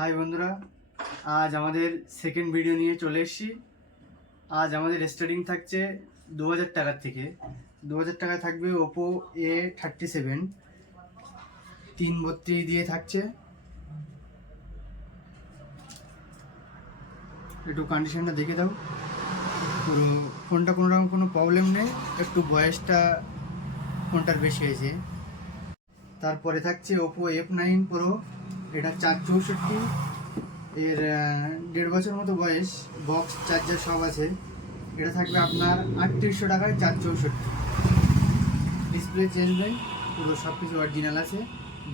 High বন্ধুরা, আজ আমাদের সেকেন্ড ভিডিও নিয়ে চলে এসেছি। আজ আমাদের স্টার্টিং থাকছে 2000 টাকার থেকে। 2000 টাকায় থাকবে ওপো A37 332 দিয়ে থাকছে। একটু কন্ডিশনটা দেখে দাও। পুরো ফোনটা কোনো রকম কোনো প্রবলেম নেই, একটু বয়সটা ফোনটার বেশি হয়েছে। তারপরে থাকছে ওপো F9 Pro, এটা 464, এর 1.5 বছর মতো বয়স, বক্স চার্জার সব আছে। এটা থাকবে আপনার 3800 টাকায় 464। ডিসপ্লে চেঞ্জ নেই, পুরো সব কিছু অরিজিনাল আছে,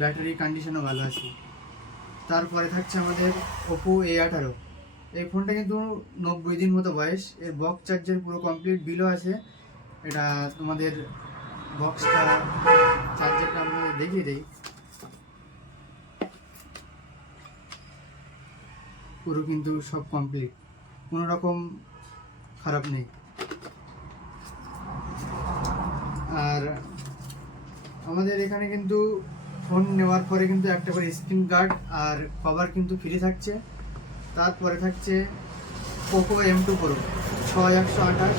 ব্যাটারি কন্ডিশনও ভালো আছে। তারপরে থাকছে আমাদের ওপো A18। এই ফোনটা কিন্তু 90 দিন মতো বয়স, এর বক্স চার্জার পুরো কমপ্লিট বিলও আছে। এটা তোমাদের বক্সটা চার্জারটা আপনাদের দেখিয়ে দেই, পুরো কিন্তু সব কমপ্লিট, কোনো রকম খারাপ নেই। আর আমাদের এখানে কিন্তু ফোন নেওয়ার পরে কিন্তু একটা করে স্ক্রিন গার্ড আর কভার কিন্তু ফ্রি থাকছে। তারপরে থাকছে পোকো M2 Pro 6128,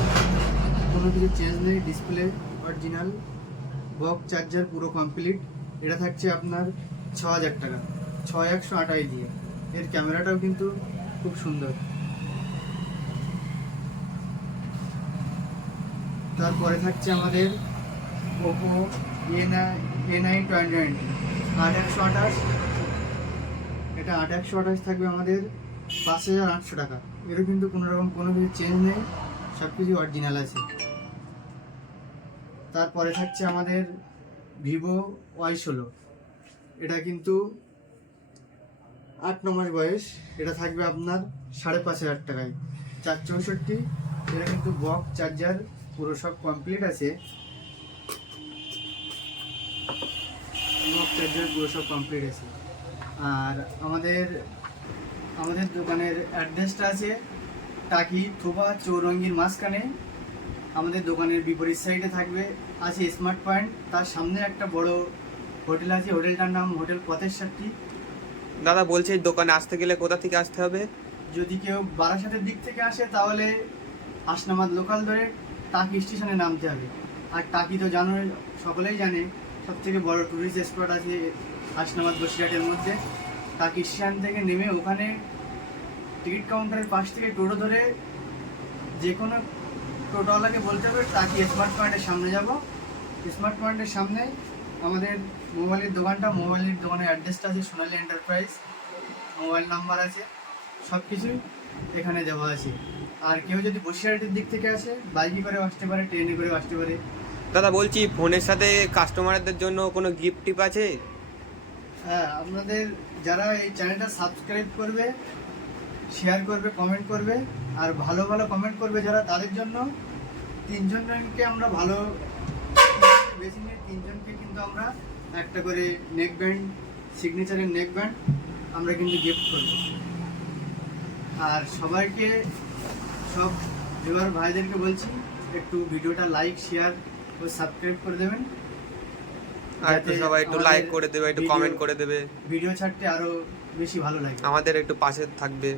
কোনো কিছু চেঞ্জ নেই, ডিসপ্লে অরিজিনাল, বক্স চার্জার পুরো কমপ্লিট। এটা থাকছে আপনার 6000 টাকা 6128 দিয়ে। এর ক্যামেরাটাও কিন্তু খুব সুন্দর। তারপরে থাকছে আমাদের ওপো A9 2020 8128। এটা 8128 থাকবে আমাদের 5800 টাকা। এরও কিন্তু কোনো রকম কোনো কিছু চেঞ্জ নেই, সব কিছু অরিজিনাল আছে। তারপরে থাকছে আমাদের ভিভো Y16, এটা কিন্তু 8 মাস বয়স, এটা থাকবে আপনার 5500 টাকায় 464। এটা কিন্তু বক্স চার্জার পুরো সব কমপ্লিট আছে, বক্স চার্জার পুরো সব কমপ্লিট আছে। আর আমাদের দোকানের অ্যাড্রেসটা আছে টাকি থোবা চৌরঙ্গির মাঝখানে। আমাদের দোকানের বিপরীত সাইডে থাকবে আছে স্মার্ট পয়েন্ট, তার সামনে একটা বড় হোটেল আছে, হোটেলটার নাম হোটেল পথের সাথী। দাদা বলছে এই দোকানে আসতে গেলে কোথা থেকে আসতে হবে? যদি কেউ বারাসাতের দিক থেকে আসে তাহলে হাসনাবাদ লোকাল ধরে টাকি স্টেশনে নামতে হবে। আর টাকি তো জানো, সকলেই জানে, সব থেকে বড় টুরিস্ট স্পট আছে হাসনাবাদ বসিরহাটের মধ্যে। টাকি স্টেশন থেকে নেমে ওখানে টিকিট কাউন্টারের পাশ থেকে টোটো ধরে যে কোনো টোটোওয়ালাকে বলতে হবে টাকি স্মার্ট পয়েন্টের সামনে যাব। স্মার্ট পয়েন্টের সামনে আমাদের মোবাইলের দোকানটা, মোবাইলের দোকানের অ্যাড্রেসটা আছে সোনালী এন্টারপ্রাইজ, মোবাইল নাম্বার আছে, সব কিছুই এখানে দেওয়া আছে। আর কেউ যদি বসিরহাটের দিক থেকে আসে বাইকে করে আসতে পারে, ট্রেনে করে আসতে পারে। দাদা বলছি ফোনের সাথে কাস্টমারদের জন্য কোনো গিফট টিপ আছে? হ্যাঁ, আপনাদের যারা এই চ্যানেলটা সাবস্ক্রাইব করবে, শেয়ার করবে, কমেন্ট করবে, আর ভালো ভালো কমেন্ট করবে যারা, তাদের জন্য 3 জনকে আমরা ভালো বেছে নিয়ে 3 জনকে কিন্তু আমরা একটা করে নেক ব্যান্ড, সিগনেচারের নেক ব্যান্ড আমরা কিন্তু গিফট করব। আর সবাইকে, সব ভিউয়ার ভাইদেরকে বলছি একটু ভিডিওটা লাইক, শেয়ার ও সাবস্ক্রাইব করে দেবেন, আর একটু সবাই একটু লাইক করে দেবে, একটু কমেন্ট করে দেবে, ভিডিও ছাড়তে আরো বেশি ভালো লাগে, আমাদের একটু পাশে থাকবে।